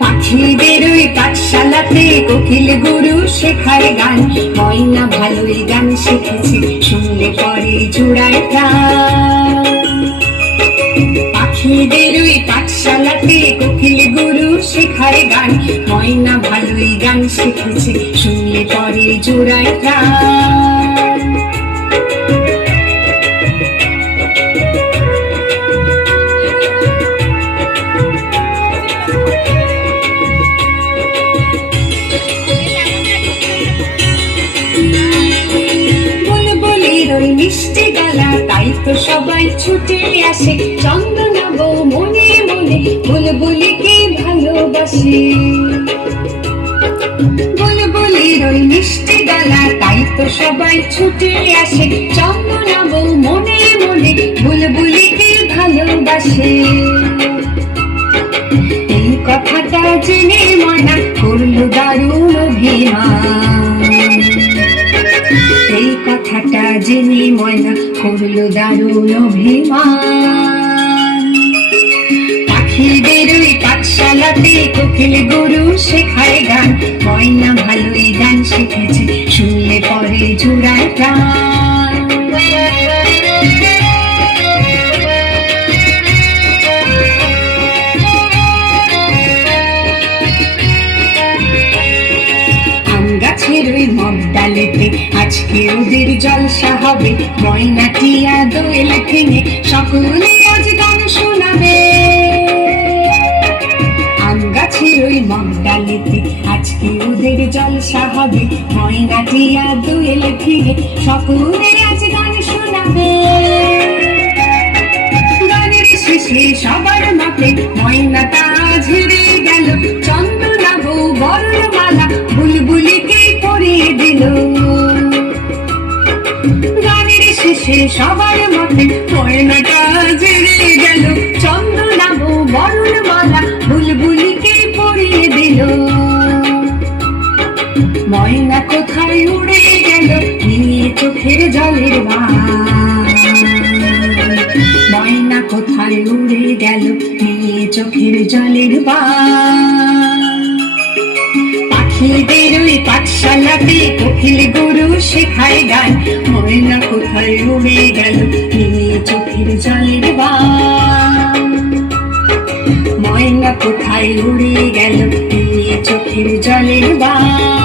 পাখিদের ওই পাঠশালাতে কোকিল গুরু শেখায় গান, ময়না ভালোই গান শিখেছে, শুনলে পরে জোড়ায় প্রাণ। পাখিদের ওই পাঠশালাতে কোকিল গুরু শেখায় গান, ময়না ভালোই গান শিখেছে, শুনলে পরে জোড়ায় প্রাণ। ওই মিষ্টি গালা তাই তো সবাই ছুটে আসে, চন্দনা বউ মনে মনে বুলবুলিকে ভালোবাসে। বুলবুলির ওই মিষ্টি গালা তাই তো সবাই ছুটে আসে, চন্দনা বউ মনে মনে বুলবুলিকে ভালোবাসে। এই কথাটা জেনে ময়না করলো দারুণ অভিমান, এই কথাটা জেনে ময়না করলো দারুণ অভিমান। পাখিদের ওই পাঠশালাতে কোকিল গুরু শেখায় গান, ময়না ভালোই গান শিখেছে, শুনলে পরে জোড়ায় প্রাণ। গাছের ওই মগডালেতে আজকে ওদের জলসা হবে, ময়না টিয়া দোয়েল ভেঙে সকলে আজ গান শোনাবে। আম গাছের ওই মগডালেতে আজকে ওদের জলসা হবে, ময়না টিয়া দোয়েল ভেঙে সকলে আজ গান শোনাবে। গানের শেষে সবার মাঠে ময়না তাজ হেরে গেল, চন্দনা বউ বরণমালা বুলবুলিকে পরিয়ে দিল। গানের শেষে সবার মাঠে ময়না তাজ হেরে গেল, চন্দনা বউ বরণমালা বুলবুলিকে পরিয়ে দিল। ময়না কোথায় উড়ে গেল নিয়ে চোখের জলের বান, ময়না কোথায় উড়ে গেল নিয়ে চোখের জলের বান। পাখিদের ওই পাঠশালাতে কোকিল গুরু শেখায় গান, ময়না কোথায় উড়ে গেল নিয়ে চোখের জলের বান। ময়না কোথায় উড়ে গেল নিয়ে চোখের জলের বান।